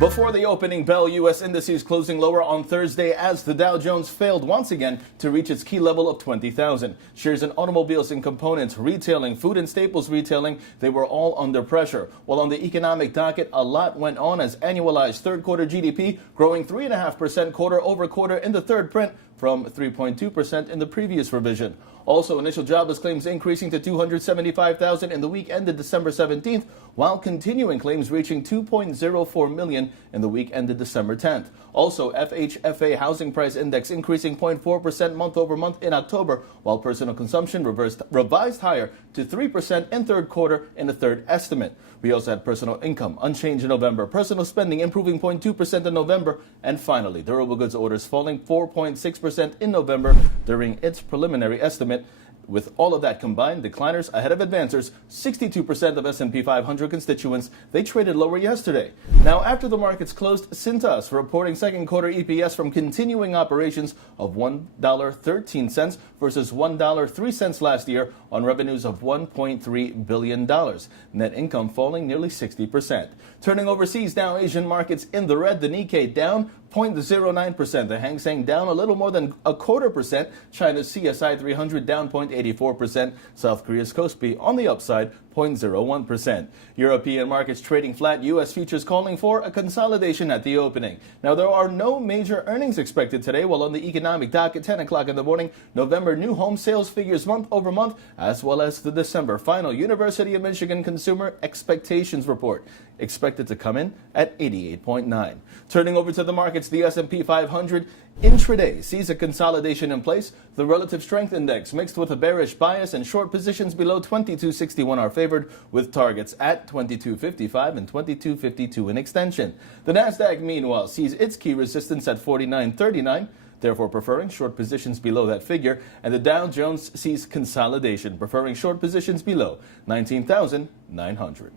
Before the opening bell, U.S. indices closing lower on Thursday as the Dow Jones failed once again to reach its key level of 20,000. Shares in automobiles and components, retailing, food and staples retailing, they were all under pressure. While on the economic docket, a lot went on as annualized third quarter GDP growing 3.5% quarter over quarter in the third print from 3.2% in the previous revision. Also, initial jobless claims increasing to 275,000 in the week ended December 17th, while continuing claims reaching 2.04 million in the week ended December 10th. Also, FHFA housing price index increasing 0.4% month over month in October, while personal consumption revised higher to 3% in third quarter in the third estimate. We also had personal income unchanged in November, personal spending improving 0.2% in November, and finally, durable goods orders falling 4.6% in November during its preliminary estimate. With all of that combined, decliners ahead of advancers, 62% of SP 500 constituents, they traded lower yesterday. Now, after the markets closed, Cintas reporting second quarter EPS from continuing operations of $1.13 versus $1.03 last year on revenues of $1.3 billion. Net income falling nearly 60%. Turning overseas, now Asian markets in the red, the Nikkei down 0.09%. The Hang Seng down a little more than 0.25%. China's CSI 300 down 0.84%. South Korea's Kospi on the upside 0.01%. European markets trading flat. U.S. futures calling for a consolidation at the opening. Now, there are no major earnings expected today, while on the economic docket, 10 o'clock in the morning, November new home sales figures month over month, as well as the December final University of Michigan Consumer Expectations Report, expected to come in at 88.9. Turning over to the markets, the SP 500 intraday sees a consolidation in place. The relative strength index mixed with a bearish bias and short positions below 2261 are favored, with targets at 2255 and 2252 in extension. The Nasdaq, meanwhile, sees its key resistance at 4939, therefore preferring short positions below that figure, and the Dow Jones sees consolidation, preferring short positions below 19,900.